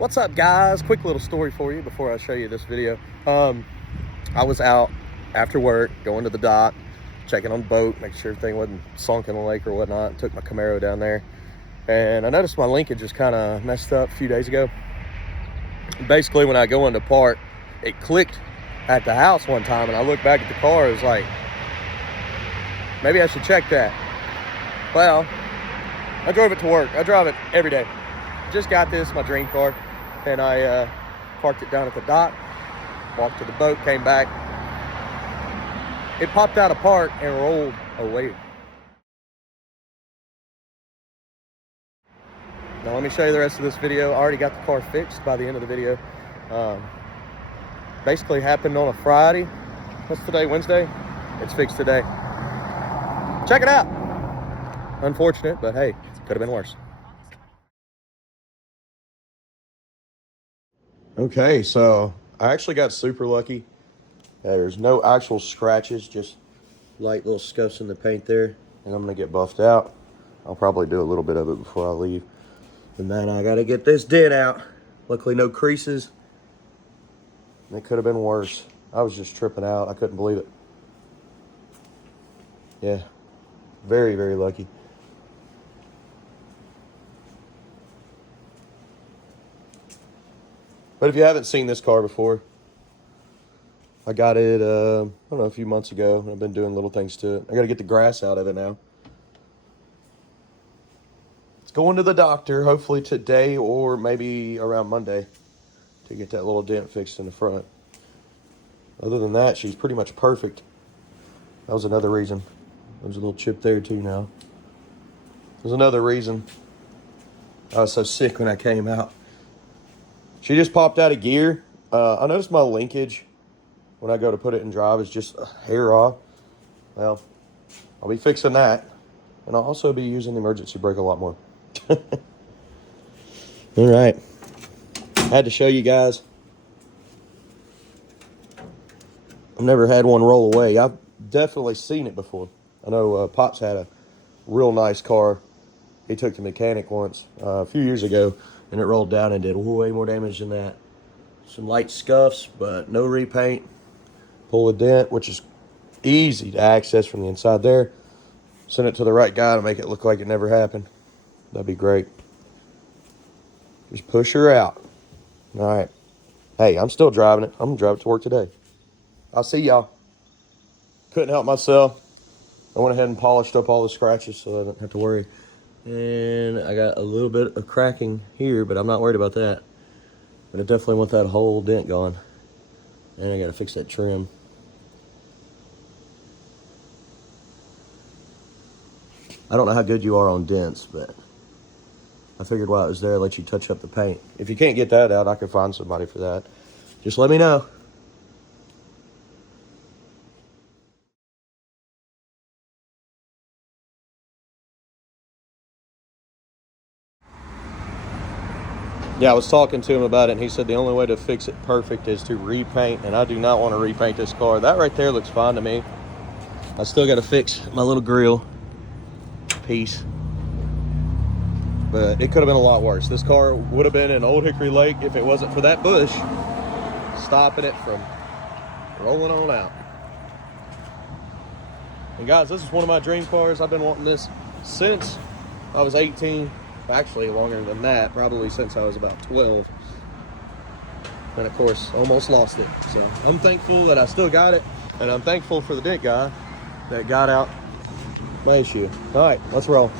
What's up, guys? Quick little story for you before I show you this video. I was out after work going to the dock, checking on the boat, making sure everything wasn't sunk in the lake or whatnot. Took my Camaro down there, and I noticed my linkage just kind of messed up a few days ago. Basically, when I go into park, it clicked at the house one time, and I looked back at the car. It was like, maybe I should check that. Well, I drove it to work. I drive it every day. Just got this, my dream car, and I parked it down at the dock, walked to the boat, came back. It popped out of park and rolled away. Now let me show you the rest of this video. I already got the car fixed by the end of the video. Basically happened on a Friday. What's today, Wednesday? It's fixed today. Check it out. Unfortunate, but hey, could have been worse. Okay, so I actually got super lucky. There's no actual scratches, just light little scuffs in the paint there, and I'm gonna get buffed out. I'll probably do a little bit of it before I leave. And then I gotta get this dent out. Luckily no creases. It could have been worse. I was just tripping out. I couldn't believe it. Yeah, very, very lucky. But if you haven't seen this car before, I got it, I don't know, a few months ago. I've been doing little things to it. I got to get the grass out of it now. It's going to the doctor, hopefully today or maybe around Monday, to get that little dent fixed in the front. Other than that, she's pretty much perfect. That was another reason. There's a little chip there too now. There's another reason I was so sick when I came out. She just popped out of gear. I noticed my linkage when I go to put it in drive is just a hair off. Well, I'll be fixing that. And I'll also be using the emergency brake a lot more. All right. Had to show you guys. I've never had one roll away. I've definitely seen it before. I know Pops had a real nice car. He took to mechanic once a few years ago, and it rolled down and did way more damage than that. Some light scuffs, but no repaint. Pull a dent, which is easy to access from the inside there. Send it to the right guy to make it look like it never happened. That'd be great. Just push her out. All right. Hey, I'm still driving it. I'm going to drive it to work today. I'll see y'all. Couldn't help myself. I went ahead and polished up all the scratches so I don't have to worry. And I got a little bit of cracking here, but I'm not worried about that. But I definitely want that whole dent gone. And I got to fix that trim. I don't know how good you are on dents, but I figured while it was there, I'd let you touch up the paint. If you can't get that out, I could find somebody for that. Just let me know. Yeah, I was talking to him about it, and he said the only way to fix it perfect is to repaint, and I do not want to repaint this car. That right there looks fine to me. I still got to fix my little grill piece, but it could have been a lot worse. This car would have been in Old Hickory Lake if it wasn't for that bush stopping it from rolling on out. And guys, this is one of my dream cars. I've been wanting this since I was 18. Actually longer than that, probably since I was about 12. And of course, almost lost it. So I'm thankful that I still got it. And I'm thankful for the dent guy that got out my issue. All right, let's roll.